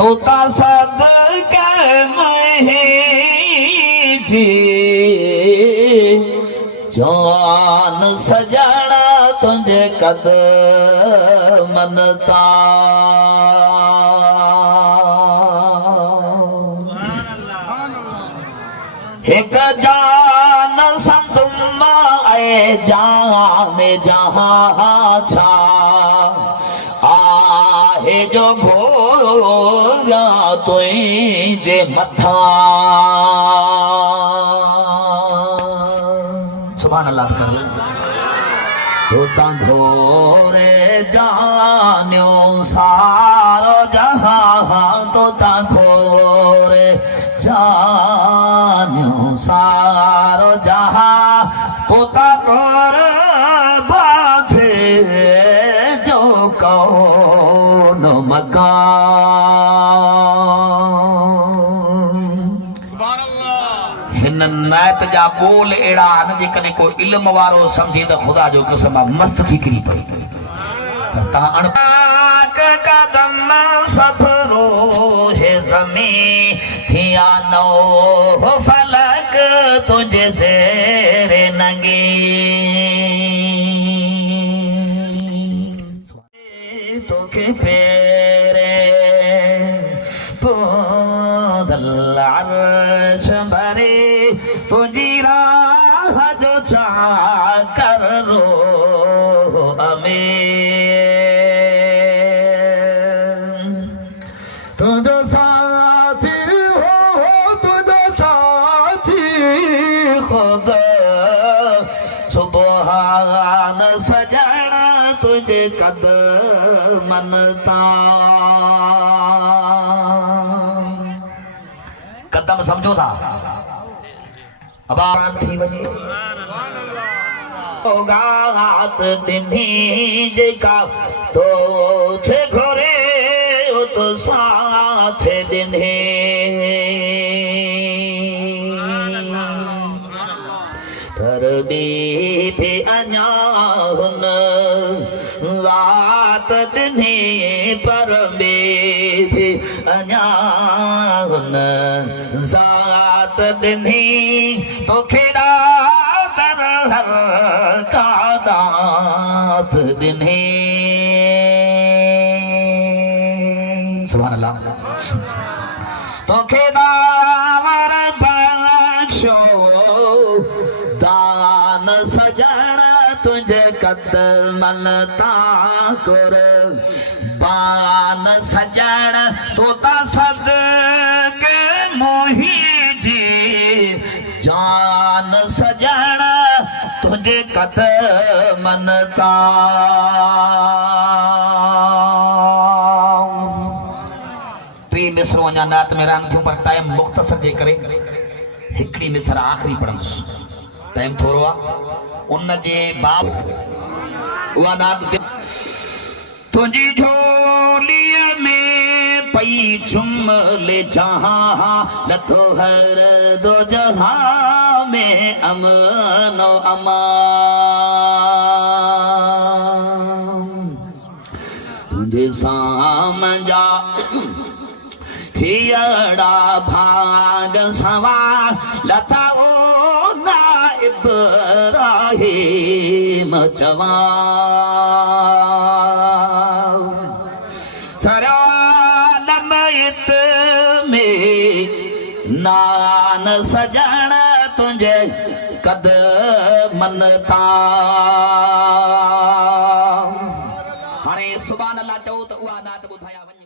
तोता सदके मही जी जान सजणा तुझे कदमन ता एक जान संतुम आए जान जहाँ छा आहे जो घोरा तुझे मथा सुभान अल्लाह कर तो घोरे जान्यो सारो जहाँ तो घोरे जान्यो सारो जहाँ तो कर बाधे जो कौन मकान हिन नात जा बोल एड़ा न जे कने को इल्म वारो समझी त खुदा जो कसम मस्त थी किरी पई ता अण कदम सफरो है जमी थिया नो फलक तुझे सेर नंगी तो के पेरे पोदल अर्श भरे तुझी राह जो चाह कर रो हमें तुझो साथी हो तुझो साथी खुदा सुबहान सजन तुझे कदमन ता कदम समझो था अब आराम थी वञे गात दिनी जेका तो थे घोरे तो साथ दिने पर भी अञा हुन रात दिने पर भी अञा हुन ज़ात दिने तो खेड़ा कर हर कादात दिने सुभान अल्लाह तो खेदावर बख्शो दान सजण तुझे कदमन ता कर बान सजण तोता सदके मोही जी जान सजण तुझे कदमन ता मिसरो अञा नात में रान थियो पर टाइम मुख्तसर जे करे हिकड़ी मिसर आखिरी पढ़ंदुस टाइम थोरो आ उन जे बाप उहा नात तुझी झोली में पई चुमले जहां लथो हर दो जहां में अमन अमान तुझे सामजा थियड़ा भाग सवा लताओ ना इब्राहिम चवा सरालम इत में नान सजण तुझे कदमन ता हाणे सुभान अल्लाह चओ त उहा नात ॿुधाया वञे।